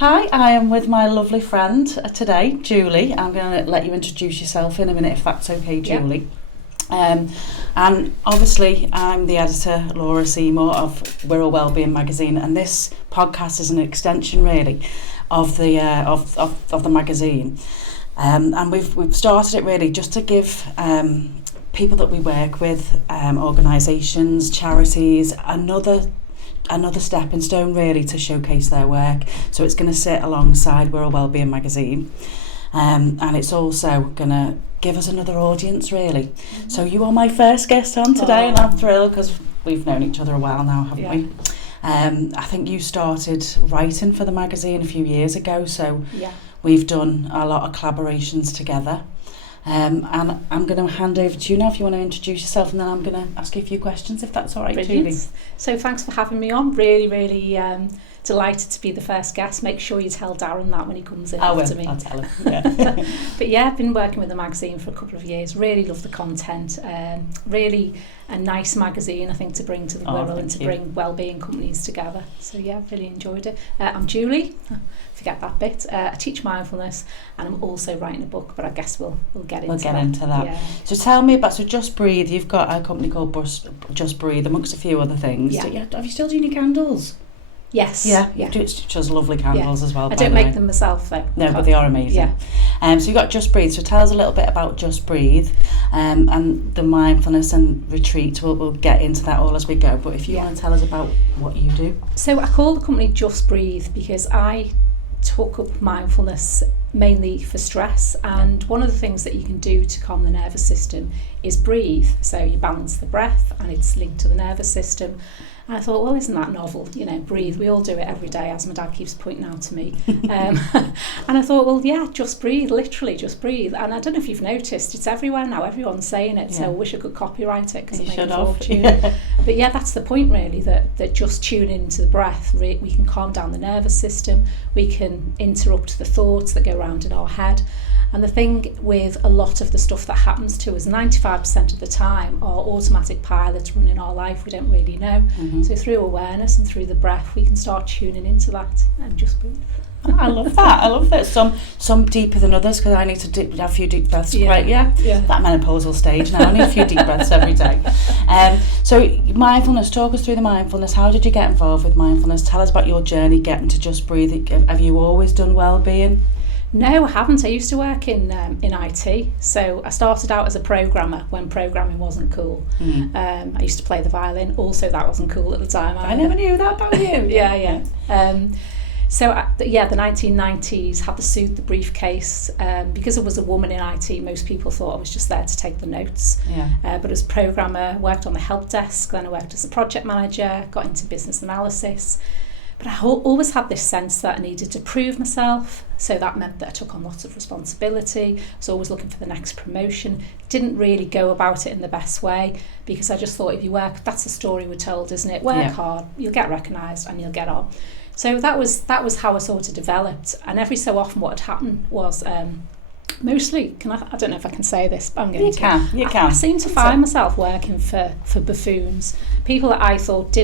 Hi, I am with my lovely friend today, Julie. I'm going to let you introduce yourself in a minute, if that's okay, Julie. Yep. And obviously, I'm the editor, Laura Seymour, of World Wellbeing Magazine, and this podcast is an extension, really, of the of the magazine. And we've started it really just to give people that we work with, organisations, charities, another stepping stone really to showcase their work. So it's going to sit alongside World Wellbeing Magazine, and it's also going to give us another audience really. Mm-hmm. So you are my first guest on today, and I'm thrilled because we've known each other a while now, haven't we? I think you started writing for the magazine a few years ago, so we've done a lot of collaborations together. And I'm going to hand over to you now if you want to introduce yourself, and then I'm going to ask you a few questions if that's all right, Julie. So thanks for having me on. Really delighted to be the first guest. Make sure you tell Darren that when he comes in after me. I'll tell him. Yeah. But yeah, I've been working with the magazine for a couple of years. Really love the content. Really a nice magazine, I think, to bring to the world and to bring wellbeing companies together. So yeah, really enjoyed it. I'm Julie. Forget that bit. I teach mindfulness, and I'm also writing a book, but I guess we'll get into that. Yeah. So tell me about Just Breathe. You've got a company called Just Breathe, amongst a few other things. Yeah. Have you still doing your candles? Yes. Yeah. Just lovely candles as well. I don't make them myself though. No, but they are amazing. Yeah. So you've got Just Breathe. So tell us a little bit about Just Breathe, and the mindfulness and retreat. We'll get into that all as we go. But if you want to tell us about what you do. So I call the company Just Breathe because I took up mindfulness mainly for stress, and one of the things that you can do to calm the nervous system is breathe. So you balance the breath, and it's linked to the nervous system. And I thought, well, isn't that novel? Breathe. We all do it every day, as my dad keeps pointing out to me. And I thought, well, yeah, just breathe, literally just breathe. And I don't know if you've noticed, it's everywhere now. Everyone's saying it. So I wish I could copyright it because I make a fortune. But yeah, that's the point really, that just tune into the breath. We can calm down the nervous system. We can interrupt the thoughts that go around in our head. And the thing with a lot of the stuff that happens to us, 95% of the time, are automatic pilots running our life. We don't really know. Mm-hmm. So through awareness and through the breath, we can start tuning into that and just breathe. I love that. Some deeper than others, because I need to have a few deep breaths. That menopausal stage now. I need a few deep breaths every day. So mindfulness, talk us through the mindfulness. How did you get involved with mindfulness? Tell us about your journey getting to Just Breathe. Have you always done wellbeing? No, I haven't. I used to work in IT. So I started out as a programmer when programming wasn't cool. I used to play the violin. Also, that wasn't cool at the time. I never knew that about you. Yeah. So the 1990s had the suit, the briefcase. Because I was a woman in IT, most people thought I was just there to take the notes. But as a programmer, worked on the help desk. Then I worked as a project manager, got into business analysis. But I always had this sense that I needed to prove myself, so that meant that I took on lots of responsibility. I was always looking for the next promotion. Didn't really go about it in the best way, because I just thought if you work, that's the story we're told, isn't it? Work hard, you'll get recognised and you'll get on. So that was how I sort of developed. And every so often what had happened was mostly, I don't know if I can say this, but I'm going to. You can. I seem to find myself working for buffoons, people that I thought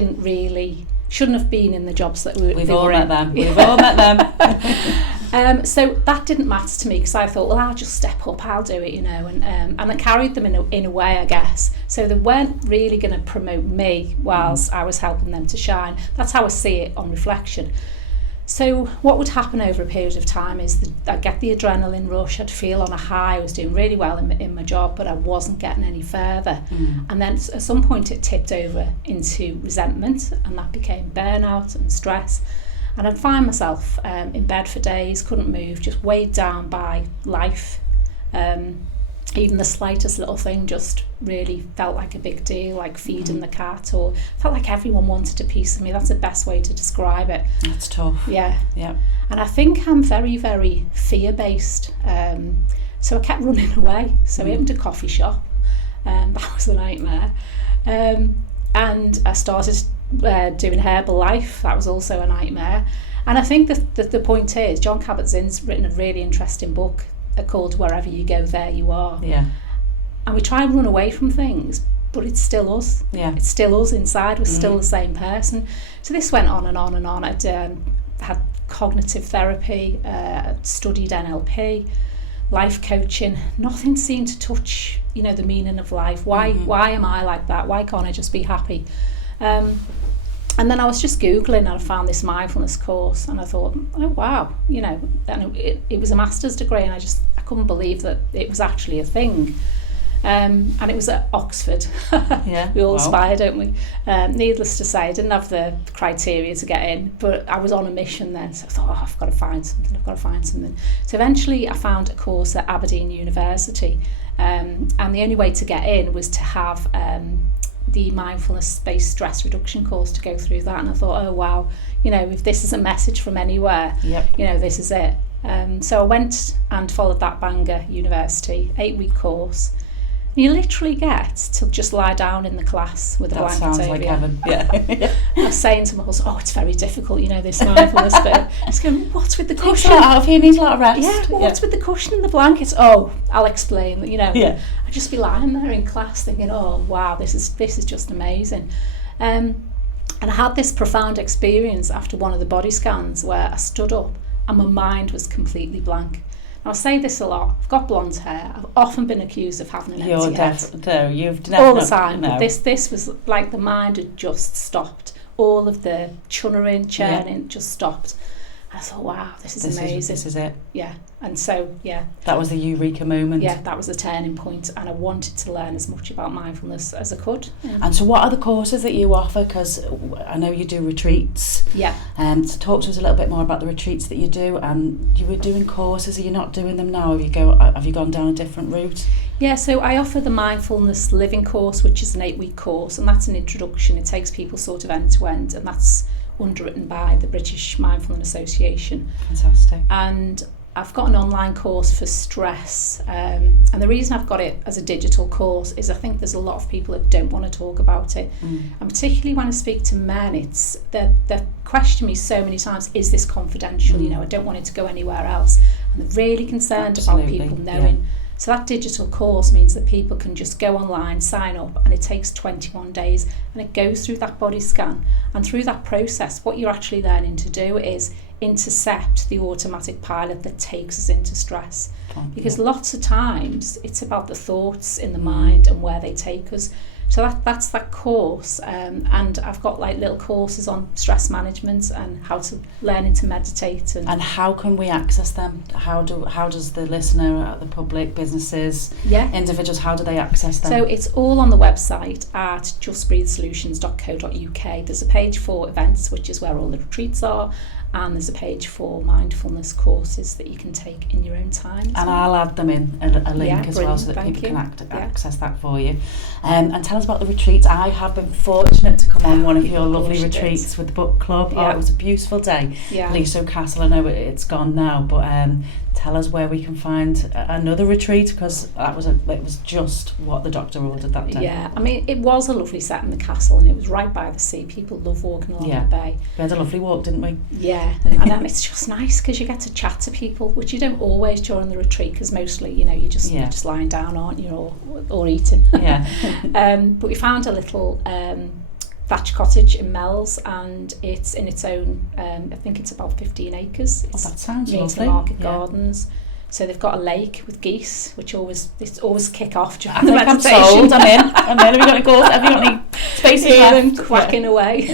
shouldn't have been in the jobs that we've all met them. We've all met them. So that didn't matter to me, because I thought, well, I'll just step up, I'll do it, and I carried them in a way, I guess. So they weren't really going to promote me whilst I was helping them to shine. That's how I see it on reflection. So what would happen over a period of time is I'd get the adrenaline rush, I'd feel on a high, I was doing really well in my job, but I wasn't getting any further. And then at some point it tipped over into resentment, and that became burnout and stress. And I'd find myself in bed for days, couldn't move, just weighed down by life. Even the slightest little thing just really felt like a big deal, like feeding the cat, or felt like everyone wanted a piece of me. That's the best way to describe it. That's tough. Yeah. And I think I'm very, very fear-based. So I kept running away. So I opened a coffee shop. That was a nightmare. And I started doing Herbalife. That was also a nightmare. And I think the point is, John Kabat-Zinn's written a really interesting book called Wherever You Go, There You Are. And we try and run away from things, but it's still us. It's still us inside. We're still the same person. So this went on and on and on. I'd had cognitive therapy, studied NLP, life coaching. Nothing seemed to touch, the meaning of life. Why am I like that? Why can't I just be happy? And then I was just Googling and I found this mindfulness course and I thought, oh wow, and it was a master's degree, and I couldn't believe that it was actually a thing. And it was at Oxford. Yeah, we all aspire, don't we? Needless to say, I didn't have the criteria to get in, but I was on a mission then, so I thought, I've got to find something. So eventually I found a course at Aberdeen University, and the only way to get in was to have the mindfulness-based stress reduction course to go through that. And I thought, oh wow, if this is a message from anywhere, this is it. So I went and followed that Bangor University 8-week course. You literally get to just lie down in the class with a blanket over you. That sounds like heaven. Yeah. I was saying to my husband, it's very difficult, this mindfulness bit. He's going, what's with the cushion? Take out of here, needs a lot of rest. Yeah, what's with the cushion and the blankets? Oh, I'll explain. Yeah. I'd just be lying there in class thinking, oh wow, this is just amazing. And I had this profound experience after one of the body scans where I stood up and my mind was completely blank. I say this a lot. I've got blonde hair. I've often been accused of having an empty head. You've all the time. No. This was like the mind had just stopped. All of the churning just stopped. I thought, wow, this is amazing. This is it. Yeah. And so, that was the eureka moment. Yeah, that was the turning point, and I wanted to learn as much about mindfulness as I could. And so what are the courses that you offer? Because I know you do retreats. Yeah. So talk to us a little bit more about the retreats that you do. And you were doing courses. Are you not doing them now? Have you gone down a different route? Yeah, so I offer the Mindfulness Living course, which is an 8-week course, and that's an introduction. It takes people sort of end to end, and that's underwritten by the British Mindfulness Association. Fantastic. And I've got an online course for stress, and the reason I've got it as a digital course is I think there's a lot of people that don't want to talk about it, and particularly when I speak to men, it's they've questioned me so many times, is this confidential? I don't want it to go anywhere else, and they're really concerned about people knowing. Yeah. So that digital course means that people can just go online, sign up, and it takes 21 days, and it goes through that body scan. And through that process, what you're actually learning to do is intercept the automatic pilot that takes us into stress. Because lots of times it's about the thoughts in the mind and where they take us. So that's that course, and I've got like little courses on stress management and how to learning to meditate. And how can we access them? How does the listener, the public, businesses, individuals, how do they access them? So it's all on the website at justbreathesolutions.co.uk. There's a page for events, which is where all the retreats are, and there's a page for mindfulness courses that you can take in your own time. And I'll add them in a link as well, so that people can access that for you. And tell us about the retreats. I have been fortunate to come on one of your lovely retreats with the book club. Yeah. Oh, it was a beautiful day. Yeah. Leasowe Castle, I know it's gone now, but tell us where we can find another retreat, because it was just what the doctor ordered that day. Yeah, I mean, it was a lovely set in the castle, and it was right by the sea. People love walking along the bay. We had a lovely walk, didn't we? Yeah, and it's just nice because you get to chat to people, which you don't always during the retreat, because mostly, you're just lying down, aren't you, or eating. Yeah. But we found a little thatch cottage in Mells, and it's in its own, I think it's about 15 acres. It's that sounds near lovely. To Market Gardens. So they've got a lake with geese, which always kick off during the meditation. I'm sold. I'm in. Have you got any goals? Have you got any spaces left? Quacking away.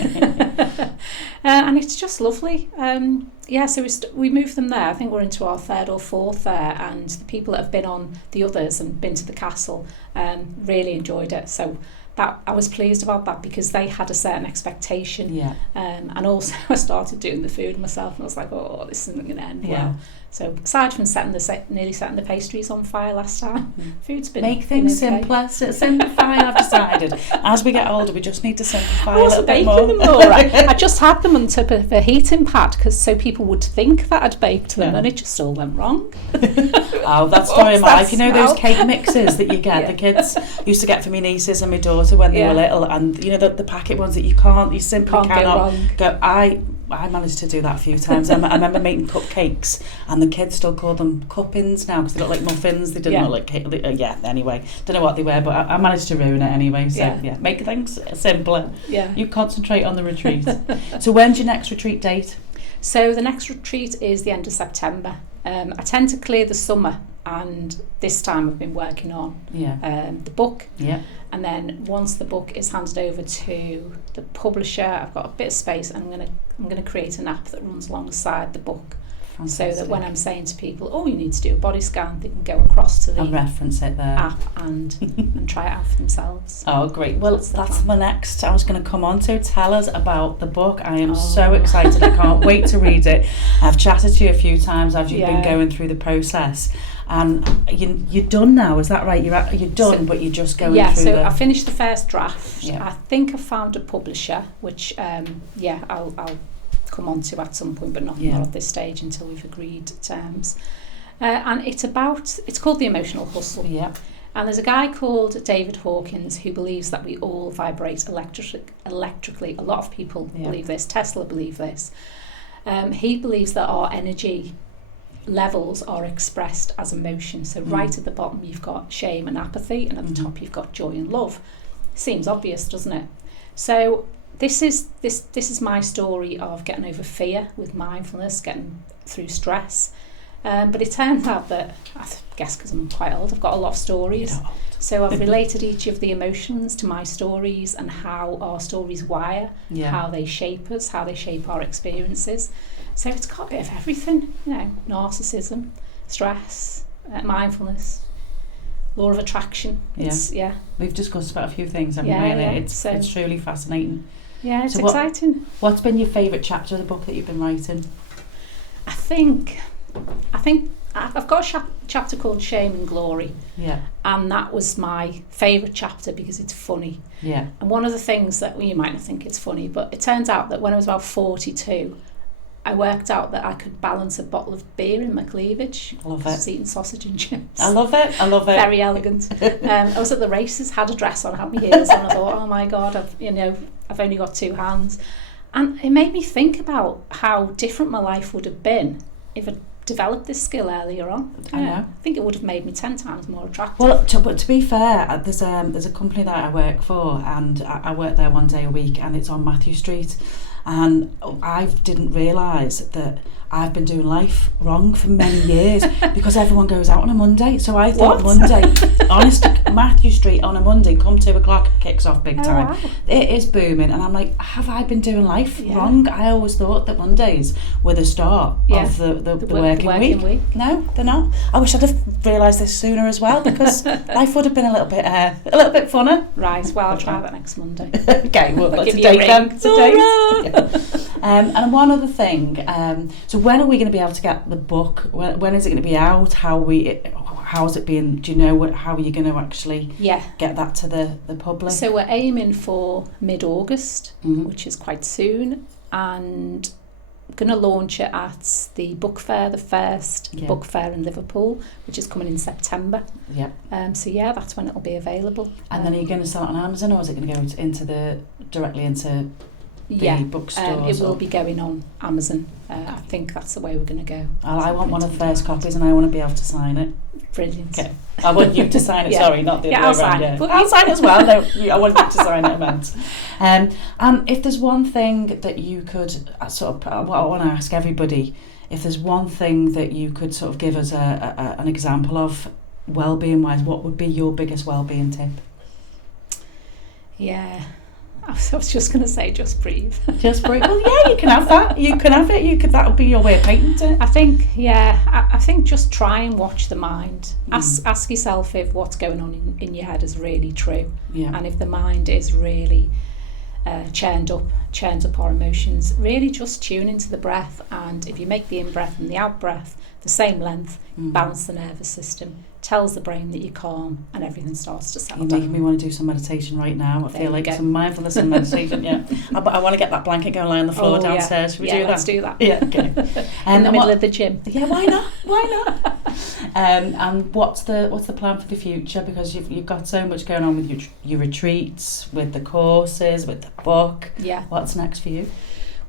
And it's just lovely. So we moved them there. I think we're into our 3rd or 4th there, and the people that have been on the others and been to the castle really enjoyed it. So that I was pleased about that, because they had a certain expectation. Yeah. And also I started doing the food myself, and I was like, oh, this isn't going to end well. So aside from nearly setting the pastries on fire last time, food's been make things simpler. Simplify. I've decided. As we get older, we just need to simplify a little bit more. I wasn't baking them, Laura. I just had them on top of a heating pad, so people would think that I'd baked them, and it just all went wrong. Oh, that story of my life. Those cake mixes that you get. The kids used to get for my nieces and my daughter when they were little, and the packet ones that you simply cannot go. I managed to do that a few times. I remember making cupcakes, and the kids still call them cuppings now because they look like muffins. They didn't look like cake. Anyway, don't know what they were, but I managed to ruin it anyway. So make things simpler. Yeah. You concentrate on the retreat. So when's your next retreat date? So the next retreat is the end of September. I tend to clear the summer, and this time I've been working on the book. Yeah. And then once the book is handed over to the publisher, I've got a bit of space, and I'm gonna create an app that runs alongside the book. Fantastic. So that when I'm saying to people, oh, you need to do a body scan, they can go across to the reference it there. app and try it out for themselves. Oh, great. Well, that's my next I was going to come on to. Tell us about the book. I am so excited. I can't wait to read it. I've chatted to you a few times as you've been going through the process. And you're done now, is that right? You're done, but you're just going through so I finished the first draft. Yeah. I think I found a publisher, which, I'll come on to at some point, but not at this stage until we've agreed terms. And it's called The Emotional Hustle. Yeah. And there's a guy called David Hawkins who believes that we all vibrate electrically. A lot of people believe this. Tesla believe this. He believes that our energy levels are expressed as emotion. So right at the bottom you've got shame and apathy, and at the top you've got joy and love. Seems obvious, doesn't it? So this is my story of getting over fear with mindfulness, getting through stress. But it turns out that, I guess because I'm quite old, I've got a lot of stories. So I've related each of the emotions to my stories and how our stories wire, how they shape us, how they shape our experiences. So it's got a bit of everything, narcissism, stress, mindfulness, law of attraction. We've discussed about a few things, haven't we? It's truly fascinating. Yeah, it's exciting. What's been your favourite chapter of the book that you've been writing? I think I've got a chapter called Shame and Glory. Yeah. And that was my favourite chapter because it's funny. Yeah. And one of the things that, you might not think it's funny, but it turns out that when I was about 42, I worked out that I could balance a bottle of beer in my cleavage. I love it. Just eating sausage and chips. I love it. Very elegant. I was at the races, had a dress on, had my heels on. I thought, oh my God, I've only got two hands. And it made me think about how different my life would have been if I'd developed this skill earlier on. I know. I think it would have made me 10 times more attractive. Well, to be fair, there's a company that I work for, and I work there one day a week, and it's on Matthew Street. And I didn't realise that I've been doing life wrong for many years because everyone goes out on a Monday. So I thought Monday, honest, Matthew Street on a Monday, come 2 o'clock, kicks off big time. Wow. It is booming. And I'm like, have I been doing life wrong? I always thought that Mondays were the start of the working week. No, they're not. I wish I'd have realised this sooner as well, because life would have been a little bit funner. Right, well, I'll try that next Monday. Okay, well, I'll give you a ring. And one other thing, so when are we going to be able to get the book? When is it going to be out? How is it being? Do you know how are you going to actually get that to the public? So we're aiming for mid-August, which is quite soon, and I'm going to launch it at the book fair, the first book fair in Liverpool, which is coming in September. Yeah. That's when it'll be available. And then are you going to sell it on Amazon, or is it going to go directly into the bookstores? It will be going on Amazon. I think that's the way we're going to go. I want one of the first copies, and I want to be able to sign it. Brilliant. Okay. I want you to sign it. Sorry, not the other way I'll around. sign it. I'll sign it as well. No, I want you to sign it. I meant. If there's one thing that you could I want to ask everybody, if there's one thing that you could sort of give us an example of well-being wise, what would be your biggest well-being tip? Yeah. I was just going to say, just breathe. Just breathe. Well, yeah, you can have that. You can have it. That'll be your way of painting it. I think just try and watch the mind. Ask yourself if what's going on in your head is really true. Yeah. And if the mind is really churned up our emotions, really just tune into the breath. And if you make the in-breath and the out-breath the same length, balance the nervous system, tells the brain that you're calm, and everything starts to settle down. You're making me want to do some meditation right now. I feel like some mindfulness and meditation. I want to get that blanket going, lie on the floor downstairs. Should we do that? Let's do that. Yeah, okay. In the middle of the gym. Yeah, why not? And what's the plan for the future? Because you've got so much going on with your retreats, with the courses, with the book. Yeah. What's next for you?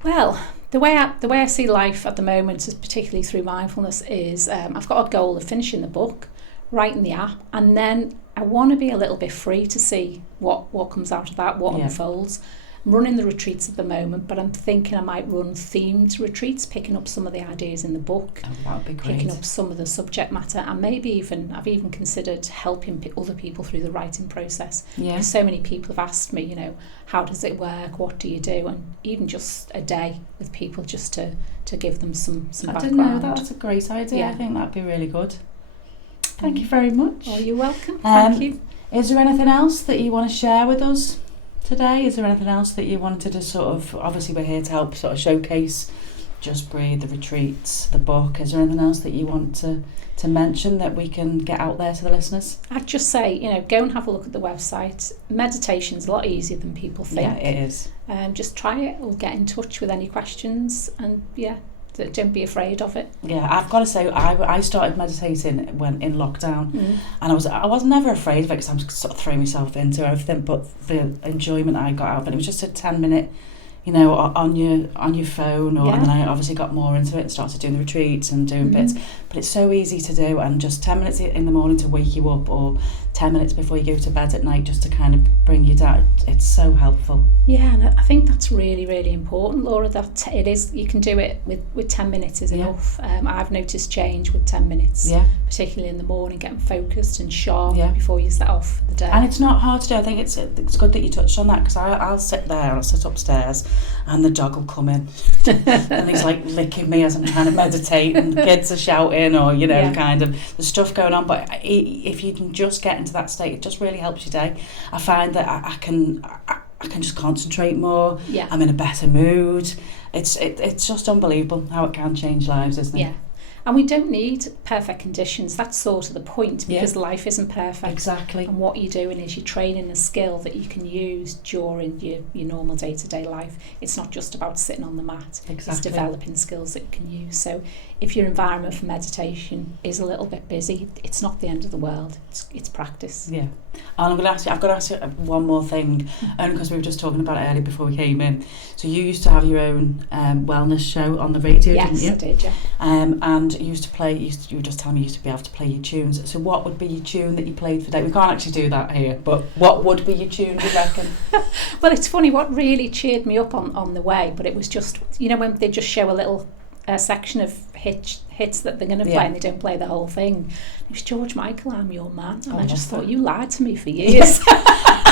Well, the way I see life at the moment, is particularly through mindfulness, is I've got a goal of finishing the book, writing the app, and then I want to be a little bit free to see what comes out of that, what unfolds. I'm running the retreats at the moment, but I'm thinking I might run themed retreats, picking up some of the ideas in the book, that would be great. picking up some of the subject matter, and maybe I've even considered helping other people through the writing process. Yeah. Because so many people have asked me, you know, how does it work? What do you do? And even just a day with people just to give them some background. I didn't know that. That's a great idea. Yeah. I think that'd be really good. Thank you very much. Oh, you're welcome. Thank you. Is there anything else that you want to share with us today? Is there anything else that you wanted to just sort of, obviously we're here to help sort of showcase Just Breathe, the retreats, the book. Is there anything else that you want to mention that we can get out there to the listeners? I'd just say, you know, go and have a look at the website. Meditation's a lot easier than people think. Yeah, it is. Just try it or get in touch with any questions, and don't be afraid of it. Yeah, I've got to say, I started meditating when in lockdown, and I was never afraid of it because I'm sort of throwing myself into everything, but the enjoyment I got out of it, it was just a 10-minute, you know, on your phone, and then I obviously got more into it and started doing the retreats and doing bits. But it's so easy to do, and just 10 minutes in the morning to wake you up, or 10 minutes before you go to bed at night, just to kind of bring you down. It's so helpful. Yeah, and I think that's really, really important, Laura, that it is, you can do it with 10 minutes is enough. I've noticed change with 10 minutes, particularly in the morning, getting focused and sharp before you set off for the day. And it's not hard to do. I think it's good that you touched on that, because I'll sit there, I'll sit upstairs, and the dog will come in and he's like licking me as I'm trying to meditate, and the kids are shouting, or, you know, kind of the stuff going on. But if you can just get into that state, it just really helps your day. I find that I can just concentrate more. I'm in a better mood. It's just unbelievable how it can change lives, isn't it? Yeah. And we don't need perfect conditions. That's sort of the point, because life isn't perfect. Exactly. And what you're doing is you're training a skill that you can use during your normal day-to-day life. It's not just about sitting on the mat. Exactly. It's developing skills that you can use. So if your environment for meditation is a little bit busy, it's not the end of the world. It's practice. Yeah. And I've got to ask you one more thing, only because we were just talking about it earlier before we came in. So you used to have your own wellness show on the radio, didn't you? Yes, I did, yeah. And you used to play, you were just telling me you used to be able to play your tunes. So what would be your tune that you played for day? We can't actually do that here, but what would be your tune, do you reckon? Well, it's funny, what really cheered me up on the way, but it was just, you know, when they just show a little section of hits that they're going to play and they don't play the whole thing. It was George Michael, I'm Your Man, and I just thought, you lied to me for years.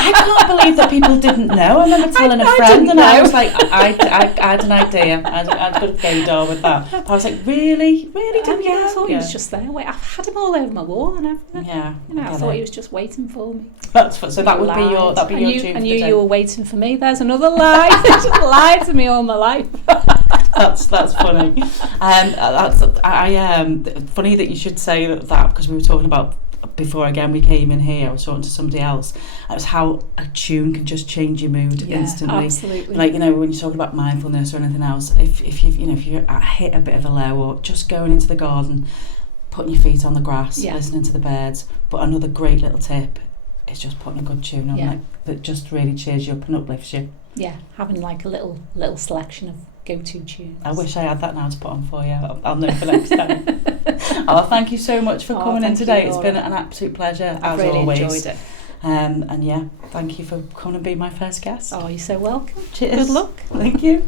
I can't believe that people didn't know. I remember telling a friend, and I was like, I had an idea. I could have gained on with that. But I was like, really didn't you? I thought he was just there. Wait, I've had him all over my wall and everything. Yeah, I thought he was just waiting for me. So that would be your tune. I knew you were waiting for me. There's another lie. Just lied to me all my life. That's funny. Funny that you should say that, because we were talking about before we came in here. I was talking to somebody else. It was how a tune can just change your mood instantly. Absolutely. Like, you know, when you're talking about mindfulness or anything else, if you're hit a bit of a low, or just going into the garden, putting your feet on the grass, listening to the birds. But another great little tip is just putting a good tune on that just really cheers you up and uplifts you. Yeah, having like a little selection of go-to tunes. I wish I had that now to put on for you. I'll know for next time. Thank you so much for coming in today. It's been an absolute pleasure, I've as really always. enjoyed it. And thank you for coming and being my first guest. Oh, you're so welcome. Cheers. Good luck. Thank you.